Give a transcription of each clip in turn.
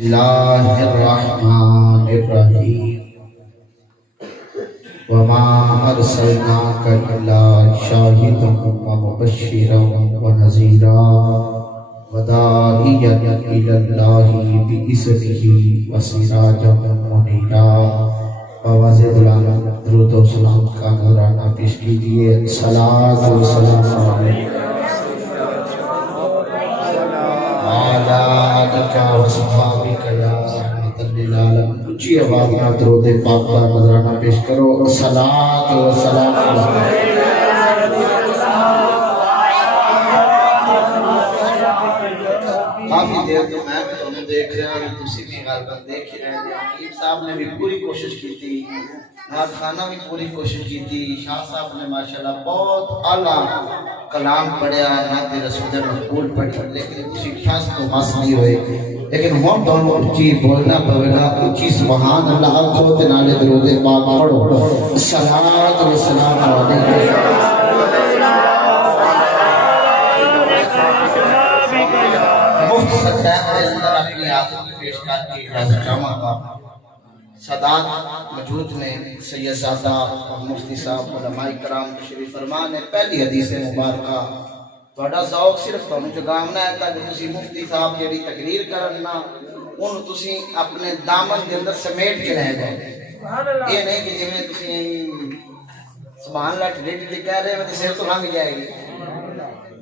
اللہ الرحمن الرحیم وما ارسلناک الا شاہدا ومبشرا ونذیرا وداعیا الی اللہ باذنہ وسراجا منیرا۔ آواز بلند درود و سلام کا نورانہ پیش کیجئے۔ صلاۃ و سلام علیہ اونچی آواز میں درود پاک کا نذرانہ پیش کرو۔ صلاۃ و سلام کافی دیر تو میں تمہیں دیکھ رہا ہوں، تسی بھی غالباً دیکھ ہی رہے ہیں۔ حکیم صاحب نے بھی پوری کوشش کی تھی، نعت خانہ بھی پوری کوشش کی تھی، شاہ صاحب نے ماشاءاللہ بہت اعلیٰ کلام پڑھیا، نعت رسول مقبول پڑھی، لیکن تسی ٹھاس تو مس نہیں ہوئے۔ لیکن ہم دونوں اونچی بولنا پڑے گا، اونچی سبحان اللہ آنکھوں تے نالے درود پاک پڑھو۔ صلاۃ و سلام علیہ مفت ٹائم کے اندر اپنی آدمی پیش کر کے اجازت جامع کا سادات موجود میں سید زادہ اور مفتی صاحب علماء کرام تشریف فرما نے پہلی حدیث مبارکہ تھوڑا ذوق صرف تانوں جگامنا ہے تاکہ تسی مفتی صاحب جڑی تقریر کرنا ان تسی اپنے دامن دے اندر سمیٹ کے رہ جائے۔ یہ نہیں کہ جویں تسی سبحان اللہ ٹھیک کہہ رہے ہیں سر تو لنگ جائے گی۔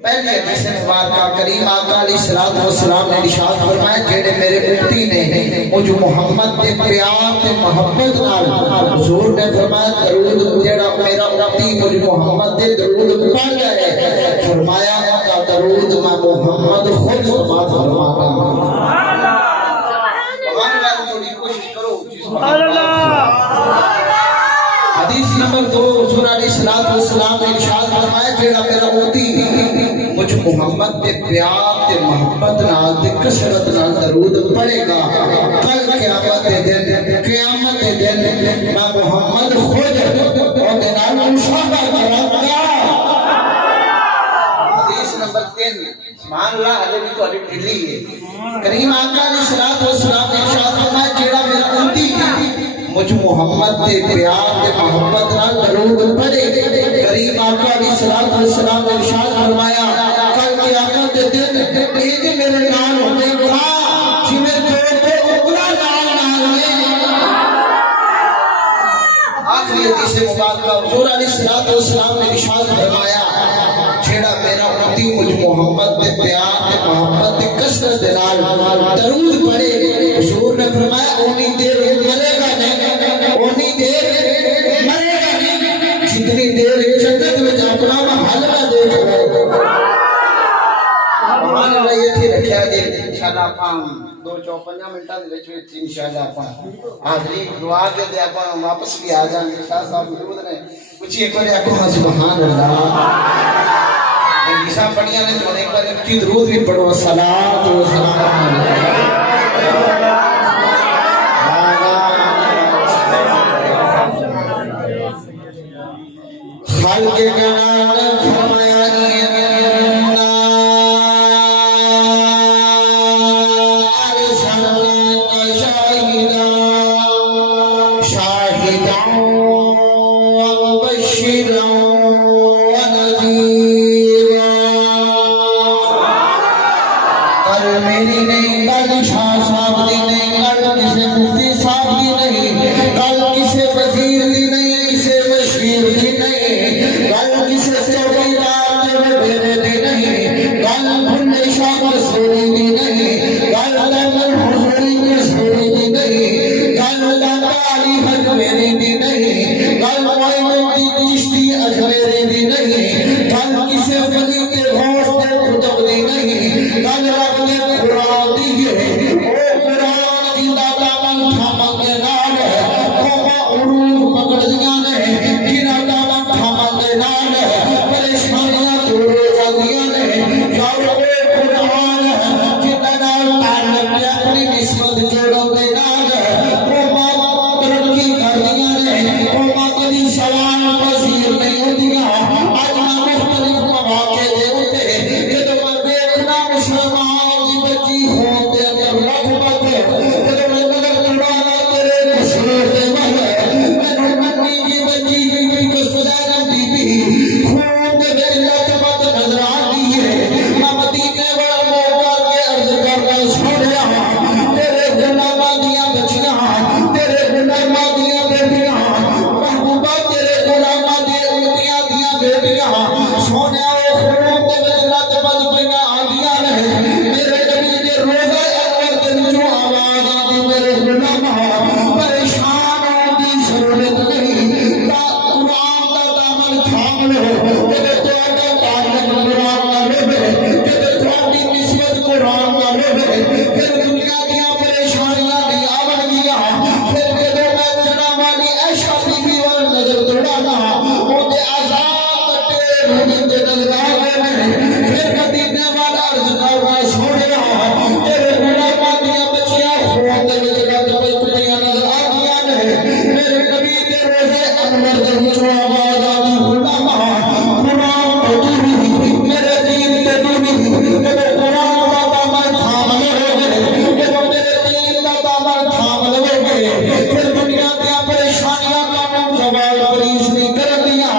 پہلی حدیث مبارکہ کریم آقا علیہ الصلوۃ والسلام نے ارشاد فرمایا جڑے میرے امتی نے مجھ محمد کے پیار تے محبت نال، حضور نے فرمایا درود جڑا میرا امتی مجھ محمد دے درود پڑھ جائے، فرمایا کا درود میں محمد خود فرماتا ہوں۔ سبحان اللہ، تھوڑی کوشش کرو۔ سبحان اللہ۔ حدیث نمبر 2 حضور علیہ الصلوۃ والسلام نے ارشاد فرمایا جڑا میرا امتی مجھ محمد تے پیار تے محبت نال تے کثرت نال درود پڑھے گا، کل قیامت دے دن میں محمد خود اودے نال مشابہت کروں گا۔ حدیث نمبر 3 سبحان اللہ، علی بھی تو ڈھلی ہے۔ کریم آقا علیہ الصلوۃ والسلام نے ارشاد فرمایا جڑا میرا امتی مجھ محمد تے پیار تے محبت نال درود پڑھے، کریم آقا علیہ الصلوۃ والسلام نے ارشاد فرمایا کل قیامت دے دن ایک میرے نال ہوے گا جویں دو اگلا نال میں۔ آخری حدیث مبارکہ حضور علیہ الصلوۃ والسلام نے ارشاد فرمایا جڑا میرا امتی مجھ محمد تے پیار تے محبت تے کثرت نال درود پڑھے، حضور نے فرمایا اونی دیر مرے گا نہیں، اونی دیر مرے گا نہیں جتنی دیر جنت میں اپنا محل نہ دیکھو۔ سبحان اللہ، یہ تھی رکھیا جی انشاءاللہ اپاں 2-4 منٹاں دے وچ انشاءاللہ اپاں حاضری دعا کے تے اپاں واپس بھی آ جاں گے۔ شاہ صاحب موجود نے کچھ ایک بار آکھو سبحان اللہ۔ حدیثاں پڑھیاں نے تو ایک بار کی درود بھی پڑھو۔ صلاۃ و سلام علیہ خالق کائنات فرمایا مسلمان دی بچی ہو تے اندر لکھ بچے آزادی میرے غلام پریشان دی ضرورت نہیں قرآن کا دامن تھام لو جب تھوڑا تعلق قرآن کا لو جب تھوڑی نسبت قرآن کا لو پھر دنیا دیا پریشانیاں نہیں آون گیا پھر جب میں جناب والی عائشہ بی بی اور نظر دوڑانا وہ دے عذاب کٹے روحی دے نظر آگے پھر مدینے والا عرض کرنا چھوڑ رہا تیرے غلامہ دیا بچیاں خون دے جگہ دے پتنیاں نظر آگیا میرے نبی دے روزے انور دے وچوں آواز آدھی غلامہ قرآن تو دوری میرے دین تے دوری جب قرآن کا دامن تھام لو گے جب میرے دین کا دامن تھام لو گے پھر دنیا دیا پریشانیاں کا زوال پریش نہیں کر دیا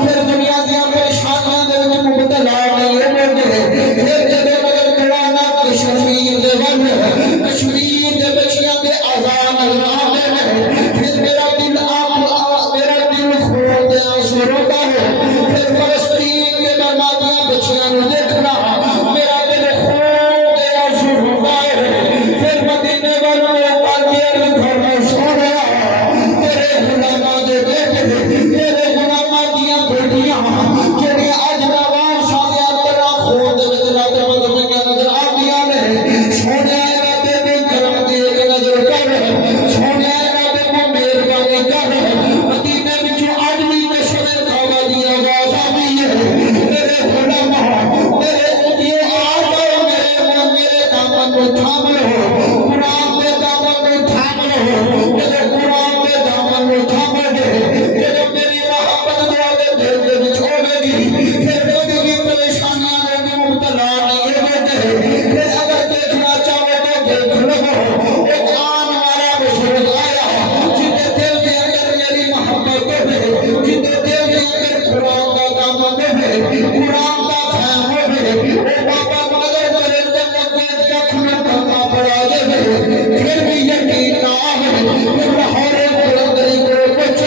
پھر دنیا دیا پریشانیاں دے وچ مبتلا نہیں ہو گے پھر جب مگر قرآن کشمیر دے ون کشمیر دے بچیاں دے آزان اللہ میں پھر میرا دل میرا دل خون دے آنسو روتا ہے پھر فلسطین کے بربادیاں بچیاں نو دیکھنا میرا دل خون دے آنسو روتا ہے پھر مدینے والوں پر دیر گھر میں سو گیا تیرے غلامہ دے بیٹے تیرے غلامہ دیا بیٹیاں جنہیں آج نوان سادیا ترا خون دے بدلا تے مدمنیا نظر آگیا نے سونے آئے دے دے کرم دے کے نظر کر سونے آئے دے کو مہربانی کر مدینے وچوں آج بھی کشمیر کعبہ دی آواز آئی ہے میرے غلامہ میرے ادیو آ جاؤ میرے دامن کو تھام لو قرآن کے دامن کو تھام لو میرے قرآن کے دامن کو تھام لو جب میری محبت دعا دے دل کے وچ ہوے گی پھر کبھی پریشانیاں میں مبتلا نہیں ہوتے پھر اگر دیکھنا چاہو تو دیکھ لو ایک آن والا بزرگ آیا جن کے دل کے اندر میری محبت ہے جن کے دل کے اندر قرآن کا دامن ہے قرآن کا خیام ہے وہ بابا مگر کرے تے ککھ نہ کرنا پڑا دے پھر بھی یقین نہ آئے پھر لاہور بلندری کو پوچھ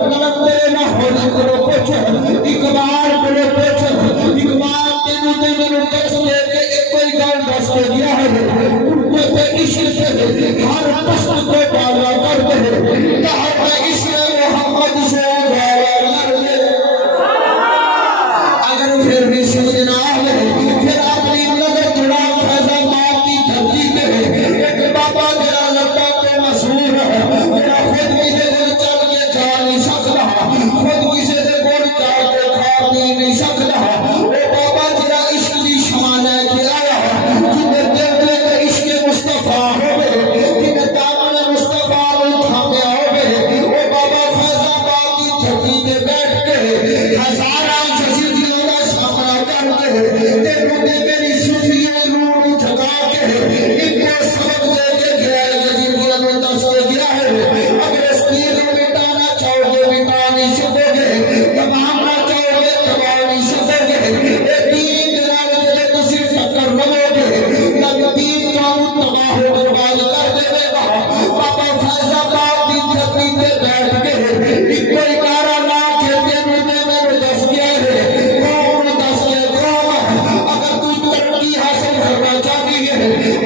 کلندر لاہور کو پوچھ اقبال کو پوچھ اقبال تینوں تے مینوں دس دے کہ ایک کوئی گل دس کے دیا ہے ان پہ عشق سے ہر پست کو بالا کر دے تحت عشق محمد سے بالا کر دے اگر پھر بھی سمجھنا ہے پھر اپنی نظر جڑا فیضآباد کی دھرتی پہ ایک بابا جڑا لٹا پہ مسحور ہے جڑا خود کسی دل چل کے جا نہیں سکتا خود کسی دل گل چل کے کھا پی نہیں سکتا وہ بابا جڑا عشق کی شمع لے کے آیا جن دل دے عشق مصطفیٰ ہوئے جن دامن مصطفیٰ تھامیا ہوئے وہ بابا فیضآباد کی دھرتی پہ بیٹھ کے ہزارہ جزیریوں کا سامنا کر کے تینوں نے میری صوفی روح جگا کے ان کو سبق دے کے گیا جزیریوں میں دس کے گیا ہے اگر اس تیر مٹانا چاہو گے مٹا نہیں سکو گے تمامنا چاہو گے تباہ نہیں سکو گے اے دین دلال جلے کسی ٹکر نہ ہوگے تب دین تو تباہ و برباد کر دے گا بابا فیضآباد کی دھرتی پہ بیٹھ کے ایک کوئی کارا نہ کہ تینوں نے میرے دس گیا ہے قوم دس گیا قوم اگر تو ترقی حاصل کرنا چاہتی ہے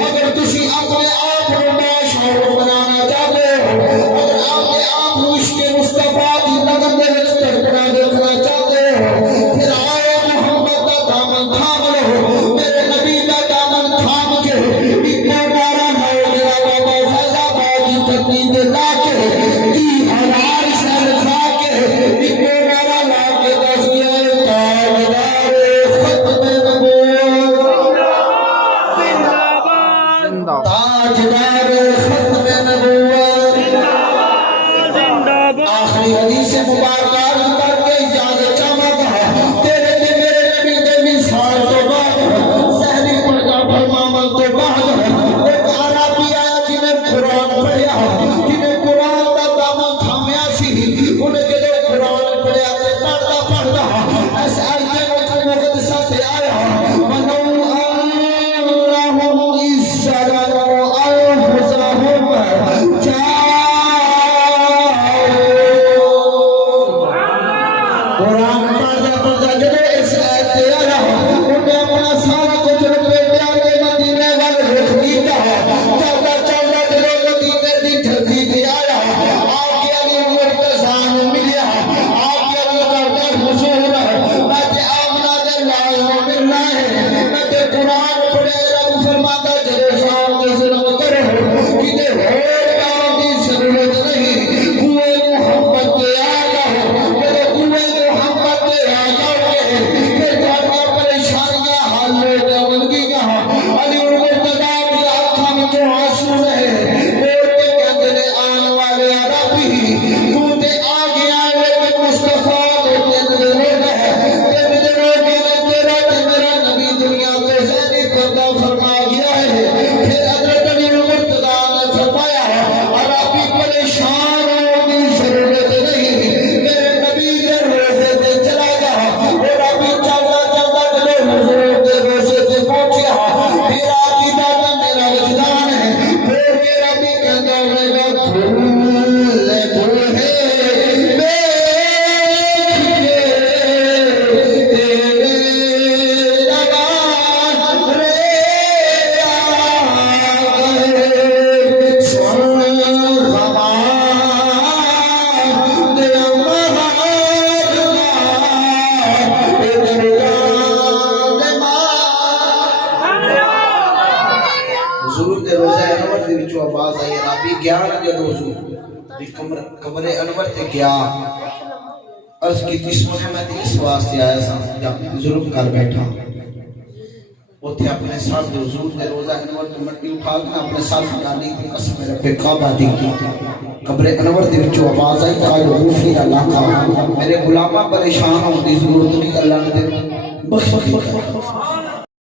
اگر تسی اپنے آپ کو باشعور بنانا چاہتے ہو اگر اپنے آپ کو عشق مصطفیٰ کی نظر میں تڑپنا دیکھنا چاہتے ہو پھر آئے محمد کا دامن تھام لو میرے نبی کا دامن تھام کے اتنا مارا ہو میرا بابا فیضآباد کی دھرتی پہ لا کے 30,000 سال کھا کے اتنا مارا لا کے دس گیا تاجدار ختم نبوت آخری حدیث مبارکہ کر کے یاد چمکا تیرے تے میرے نبی دے مثال تو بعد سحری پڑھا فرماون تو بعد ایک عربی آیا جنہیں قرآن پڑھیا جنہیں قرآن کا دامن تھامیا سی انہیں جدے قرآن پڑھیا تے پڑھتا پڑھتا اس آیت مقدسہ سے آیا وَنَوْ أَنَّهُمْ إِذْ سَلَمُوا أَنفُسَهُمْ آواز آئی رابی گیا نا جدو حضور قبر انور تے گیا عرض کی سونے میں تے اس واسطے آیا سا جب ظلم کر بیٹھا اوتھے اپنے سر دے حضور دے روزہ انور تے مٹی اٹھا کے اپنے سر پھیلانے کی قسم رب کعبہ دی کی قبر انور دے وچوں آواز آئی قال غفر اللہ کا میرے غلاماں پریشان ہون دی ضرورت نہیں اللہ نے بخش